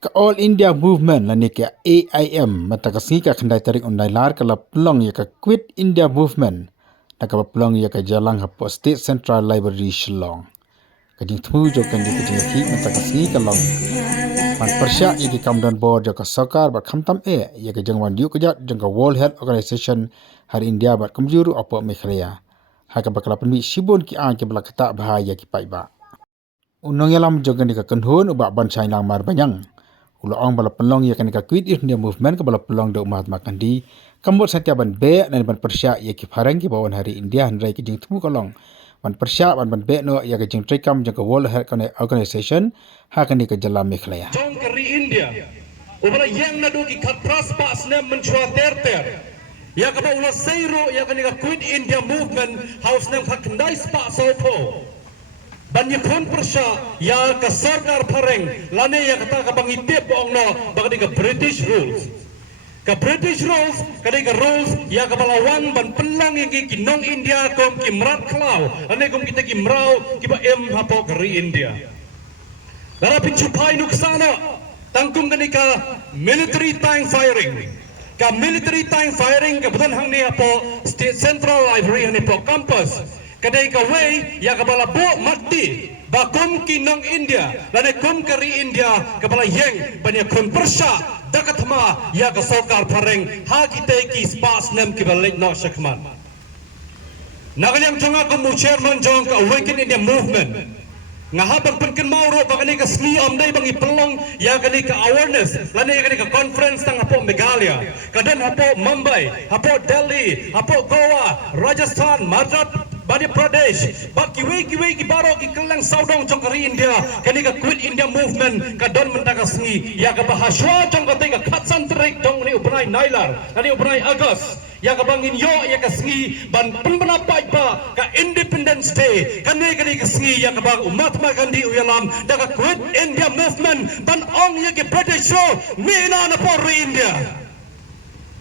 Ka All India Movement la ni ka AIM mata ka singi ka khandai tarik undai lar ka la plong ya ka Quit India Movement na ka plong ya ka jalang hapo State Central Library Shillong ka jing thu jo kan di ka jing ki mata ka singi ka long man persya ya ki kamdan board jo ka sakar ba khamtam ya ka jangwan diu ka jat jang ka World Health Organization hari India ba kamjuru apo mekhlaya ha ka bakala pemi sibon ki an ke bala kata bahaya ki pai ba unong yalam jo kan di ka kanhun ba ban chai lang mar banyang ulo ong bala pelong ya kan ka Quit India Movement ka bala pelong do Mahatma Gandhi kamot satya ban be dan ban persya ya ki pharang ki bawan hari India handrai ki jing thu kalong ban persya ban be no ya ka jing trekam jang ka World Health Organization ha kan ka jala mekhlaya jong kari India ubala yang na do ki khatras pas ne menchua ter ya ka ba ulo seiro ya kan ka Quit India Movement house ne khakndai spa sopo Banyakon persya ya ka sarkar pareng lane ya kata ka bangitip ong no bakadi ka British rules kadai ka rules ya ka balawan ban pelang yang ki nong India kom ki merat klau ane kom kita ki mrau ki ba hapo kari India dara pinchupai nuksana tangkum kadai ka military tank firing ka budan hang ni hapo State Central Library hani po campus kadai ka way ya ka bala bo mati bakum kinong India lane kum kari India ka bala yeng banya kun persya dakathma ya ka sokar pareng ha kita ki spas nem ki balik no shakman nagalyang jonga ko mu chairman jong ka Awaken India Movement ngahabang penken mauro bagani ka sli amdai bangi pelong ya kani ka awareness lane ya kani ka conference tang hapo Meghalaya kadan hapo Mumbai hapo Delhi hapo Goa Rajasthan Madhya Pradesh baki ki baro ki kelang saudong jong kari India kani ka Quit India Movement ka don mentaka sengi ya ka bahaswa jong ka tega khatsan terik jong ni ubnai nailar ani ubnai August ya ka bangin yo ya ka sengi ban penbana pai ba ka Independence Day kani ka sengi ya ka bang Mahatma Gandhi uyalam da ka Quit India Movement ban ong ya ki British ro mina na por India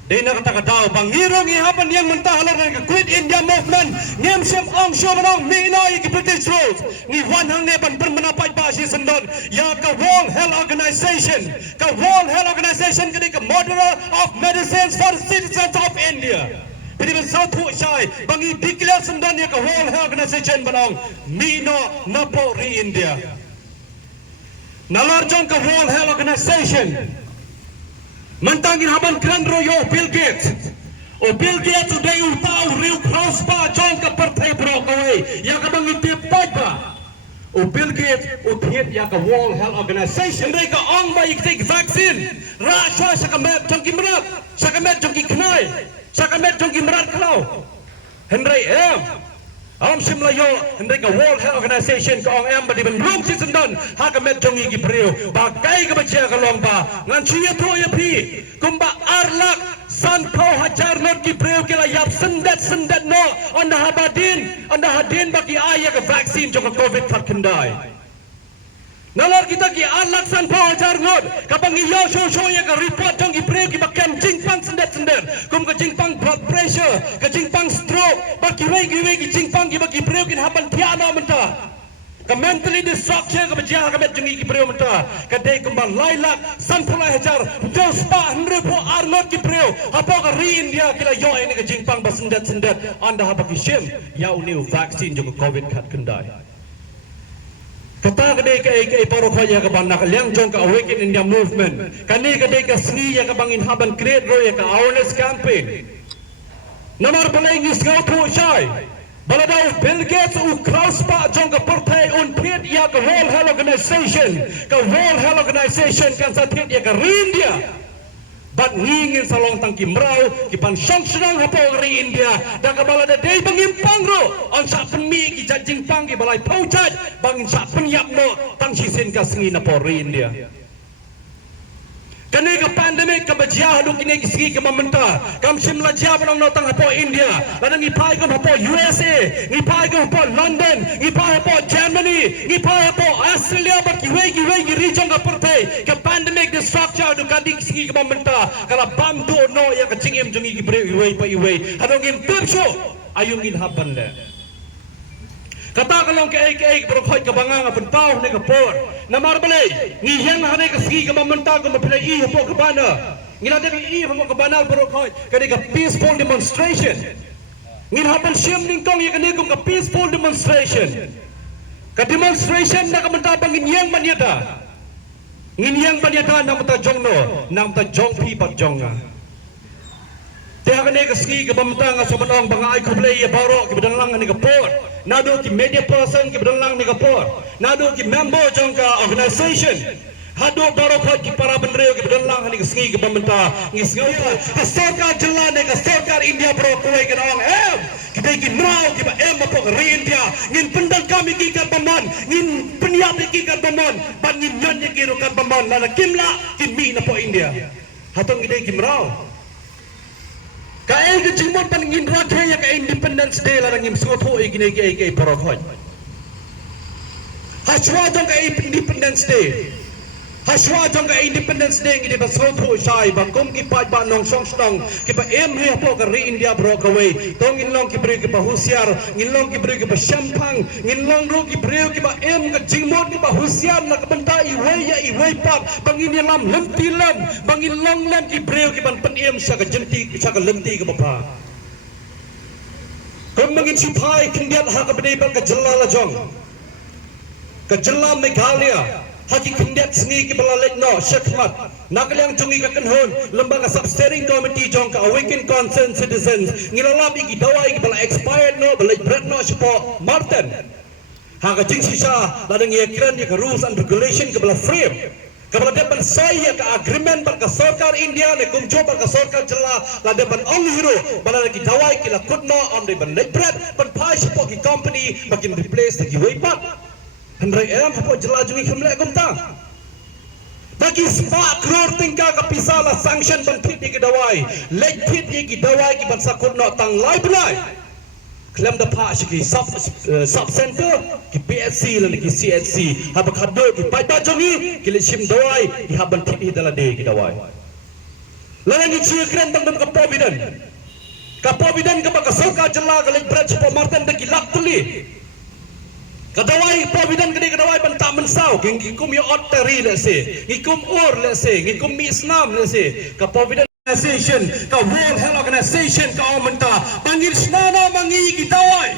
Dina kata daw bangirong ihapan yang mentahalar ng Quit India Movement ngem sem ong shomanong mina ki British rules ni wanhang ne ban permenapay ba si sendon ya ka World Health Organization kini ka Model of Medicines for Citizens of India Pwede ba sa tuwa siya bangi declare sendon ya ka World Health Organization banong mina na po ri India nalarjong ka World Health Organization Mantangin haban kran royo Bill Gates today utau riu cross pa jong ka partai bro kawai ya ka bangiti pa o Bill Gates o thiet ya ka World Health Organization dai ka ong ba ik vaccine ra cha sa ka met jong ki mrat sa ka met jong ki knai sa ka met jong ki mrat klau hendrai Alam simla yo hendai ka World Health Organization ka ong ba di ben rong si sendon ha ka met jong ki priu bagai ka bacia ka long ba ngan chia to ya pi kumba arlak san ko hajar not ki priu kila yap sendat no anda hadin baki aya ka vaccine jong ka COVID pat kendai nalar kita ki arlak san ko hajar not kapang iyo so ya ka report jong ki priu ki bakam jingpang sendat kum ka jingpang blood pressure ka jingpang stroke baki wei ki jingpang ki baki priu kin hapan tiana menta ka mentally destruction ka bajia ka met jong ki priu menta ka dei kumbang lailak san pula hajar jo spa hendre po arnot ki priu apa ka ri India kila yo ini ka jingpang ba sendat anda habaki shim ya uniu vaccine jong COVID kat kendai Kata kadai ka paro khaya ka ban nakaliang jong ka Awaken India Movement kani kadai ka sengi ya ka bangin haban create ro ya ka awareness campaign namar balai ngis ngau thu shai baladau Bill Gates u cross pa jong ka partai un thiet ya ka World Health Organization kan sa thiet ya ka India bat ngingin salong tangki mrau ki pan songsenang hapo ri India da ka balada dei bangimpang ro on sa penmi ki jajing pang ki balai paujat bangin sa penyap no tang sisin ka sengi na po ri India kani ka pandemic ka bajia hadu kini sigi ka mamenta kam simla jia panong notang hapo India lanang ipai ka hapo USA ipai ka hapo London ipai hapo Germany ipai hapo Australia ba ki wei ki region ka partai ka pandemic the structure hadu kadi sigi ka mamenta kala bam do no ya ka chingim jungi ki bre iwei hadu ngin tip show ayungin haban le Kata kalong ke berkhoi ke bangang apen pau ne ke por. Namar bale ngiyang hane ke segi ke mamenta ke mapilai I hapo ke bana. Ngila de I hapo ke bana berkhoi ke ke peaceful demonstration. Ngin hapan siam ningkong ya ke ke peaceful demonstration. Ke demonstration na ke menta bangin yang manyata. Ngin yang manyata nam ta jongno, nam ta jong pi pat jonga. Tiada kena keski ke pemutang asal menang bangai kublai ya baru ke bedalang ni kapur. Nado ki media person ke bedalang ni kapur. Nado ki member jangka organisation. Hado baru ki para bendera ke bedalang ni keski ke pemutang. Ngisngai ke sarkar jelan ke sarkar India bro kuai ke orang kita ki nau ki ba apa ke India. Ngin pendang kami ki kan paman. Ngin peniap ki kan paman. Ban ngin nyan ki kan paman. Nana kimla ki mi na po India. Hatong kita ki merau. Kaya ke cimot pan ngin rakhe ya ke Independence Day la ngim sotho igine ke parokhoi. Haswa jong ke Independence Day. Haswa jong ke Independence Day ngide ba sotho sai ba kom ki pa ba nong song stong ki ba he po ke re India bro ka wei. Tong in long ki bre ke ba husiar, ngin long ki bre ke ba syampang, ngin long ro ki bre ke ba ke cimot ki ba husiar na ke benta I wei pak bangin lam lemti lam bangin long lam ki bre ki ban pen sa ke jenti sa ke lemti ke ba. Kom mangin sipai kendiat ha ke bede ba ke jella la jong. Ke jella Meghalaya haki kendiat sengi ke belalek no syakmat nakaliang jungi ke kenhun lembaga sub-steering committee jong ka awaken concerned citizens ngilalap iki dawai ke bala expired no bala bread no sipo Martin haka jing sisa ladang ia kiran ya ke rules and regulation ke bala frame ke bala depan saya ke agreement bar ke sarkar India ne kumjo bar ke sarkar jela la depan ong hero bala lagi dawai ke la kutno on de ban bread ban pai sipo ki company bakin replace lagi weipat Hendrai hapo jela jungi kemlek kumta. Bagi 4 crore tingkah kapisala sanction bantit di kedawai. Lek pit di kedawai ki ban sakut no tang lai belai. Klaim da pa ki sub center ki PSC lan ki CSC. Haba khaddo ki paita jungi ki lishim dawai ki haban tit hi dala de kedawai. Lalang ki chikran tang dam kapobidan. Kapobidan ka ba kasarka jela ka lek branch po Martin de ki lak tuli. Kadawai provident kini kadawai bentak mensau ngikum yo otteri le se ngikum le se ngikum mi Islam le se ka provident organization ka World Health Organization ka omenta panggil snana mangi kidawai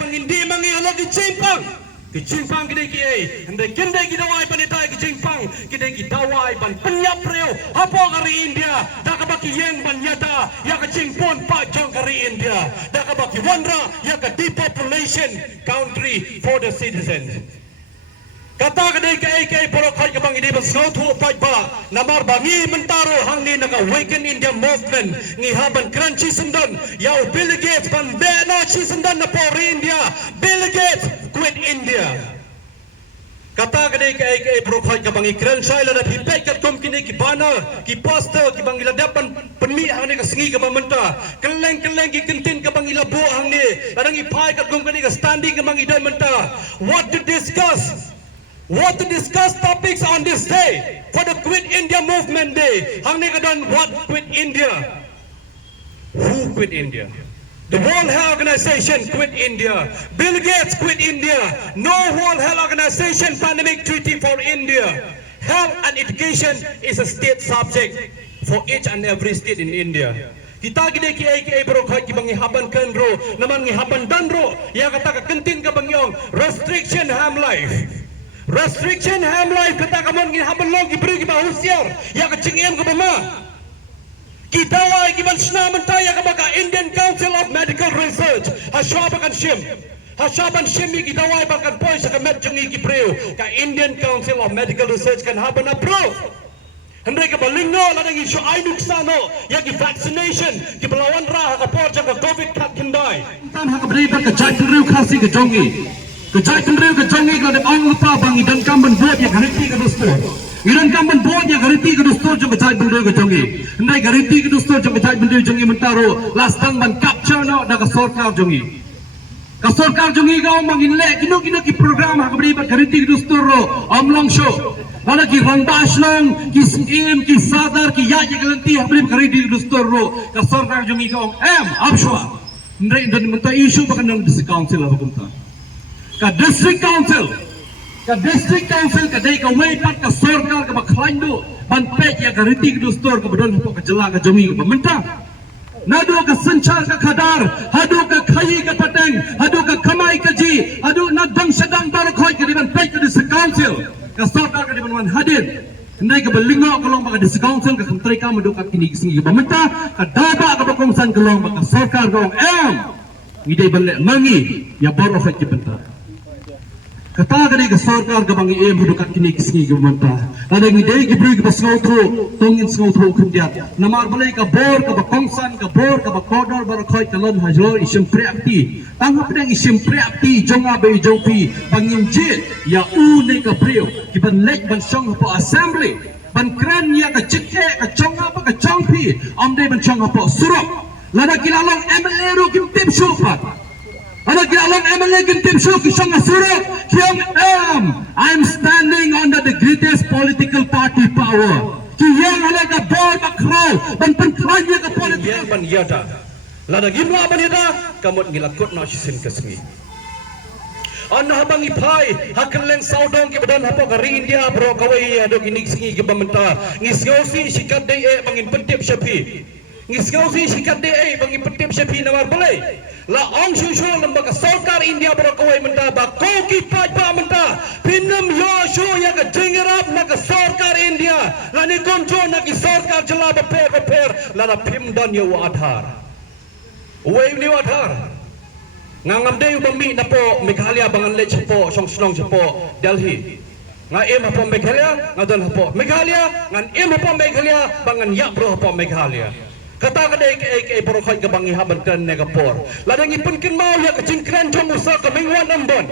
pangindi mangi ala ki cimpang kini ki hande kende kidawai panita ki cimpang kini kidawai pan penyap reo hapo kari India dak baki yang banyata ya ka cingpon pa jong kari India dak baki wandra ya ka depopulation country for the citizens kata kadai ke porokhai ke bang ini besautu pa namar bangi mentaro hangni naga awaken India movement ngi haban crunchy sendon ya Bill Gates ban beno chi sendon na por India Bill Gates quit India kata kadai ke porokhai ke bang ikran sai la hipek kat kom kini ki bana ki poster ki bang ila dapan penmi hangni ka sengi ke mamenta keleng ki kentin ke bang ila bo hangni ladang ipai kat kom kini ka standing ke bang idai menta what to discuss topics on this day for the Quit India Movement Day. Hang ni kadang what quit India? Who quit India? The World Health Organization quit India. Bill Gates quit India. No World Health Organization pandemic treaty for India. Health and education is a state subject for each and every state in India. Kita gede ki berokhat ki bangi haban kanro naman ngi haban danro ya kata ka kentin ka bangyong restriction ham life kata kamu ngi haban long ki beri ki bahusiar ya ka cingem ka bama kita wai ki ban sna mentaya ka baka Indian Council of Medical Research hashaban shim ki dawai bakan poi sa ka med jungi ki breu ka Indian Council of Medical Research kan haban approve Hendai ke balingno ladang isu ainuk sano ya ki vaccination ki belawan ra ka porja ka covid kat kendai tan ha ka beri ka jai riu khasi ka jongi kejai kendriu ke jongi ka de ong lupa bangi dan kamban buat ya gariti ka dostor iran kamban buat ya gariti ka dostor jong kejai kendriu ke jongi hendai gariti ka dostor jong kejai kendriu jongi mentaro lastang ban capture no da ka sarkar jongi ka mangin le kino ki program ha ka beri ka gariti ka dostor ro omlong show Wala ki randash lang, ki skim, ki sadar, ki ya galanti habrim karidi dostor ro, ka sarkar jongi ka ong abshwa. Ndai dan menta issue bakan ng council apa kumta. ka district council ka dai ka wei pat ka sarkar ka bakhlain do ban pek ya ka riti ka store ka badon hapo ka jela ka jongi ka pemerintah nado ka sanchar ka khadar hado ka khayi ka pateng hado ka kamai ka ji hado na dang sedang bar khoi ka ban pek ka district council ka sarkar ka ban hadir Nai ka balingok kalong baka district council ka kantri ka madukat kini singi ka pemerintah ka daba ka bakongsan kalong baka sarkar kalong idai balik mangi ya boro fak kibenta kata kali ke sarkar ka bangi madukat kini singi ka pemerintah ada idai ki beri ka sngotro tongin sngotro kundiat namar balai ka bor ka bakongsan ka bor ka bakodor bar khoi kalon hajlo isim preakti tang pedang isim preakti jonga be jopi bangin jit ya u ne ka brio ki ban lek ban song po assembly ban kran ya ka chike ka chonga pa ka chongpi amde ban chonga po surok lada kilalong MLA ro kim tim shopat ada kilalong MLA kim tim shop ki chonga surok kiam I'm standing under the greatest political party power ki yang ala ka bor bakrau ban penkran ya ka politik ban yada lada gimla ban yada kamot ngilakot na sisin kasngi Anna habang ipai hakan leng saudong ke badan hapo kari India bro kawai ado ginik singi ke bamenta ngisgausi sikat dei bangin pentip syapi ngisgausi sikat dei bangin pentip syapi namar boleh la ong shushu lembaga sarkar India bro kawai menta ba ko ki paj ba menta pinam yoshu ya ka jingerap na ka sarkar India la ni kontro na ki sarkar jela beper la na pim dan yo adhar wei ni adhar ngangam dei bami na po Meghalaya bangan le chapo song snong chapo Delhi nga em hapo Meghalaya ngadol hapo Meghalaya ngan em hapo Meghalaya bangan ya bro hapo Meghalaya kata ka dei ke bro khoi ka bangi haban kan negapor ladang ipun kin mau ya ka jingkran jong usa ka mingwan ambon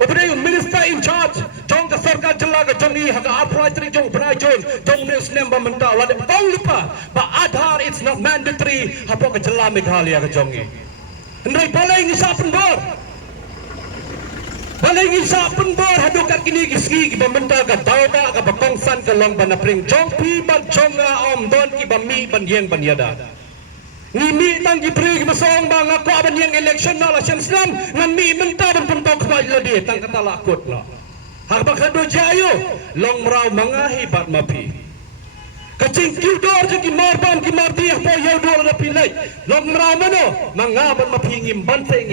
Operate minister in charge jong ka sarkar jela ka jongi haga approach jong brai jong ne snem bamenta ladang bang lupa ba adhar it's not mandatory hapo ka jela Meghalaya ka jongi Ndai balai ngisa penbor hadukat kini kiski ki bamenta ka dauda ka bakongsan ka long banapring jong pi ban jonga om don ki bami ban yeng ban yada ngimi tang ki pri ki masong bang ako ban yeng election na la islam ngami menta ban pentok ba ladi tang kata lakut no hak kado jayo long mrau mangahi bat mapi kacing kiudor ki marbam ki marti po yaudor na pilay long mrau mano mangaban mapingim banteng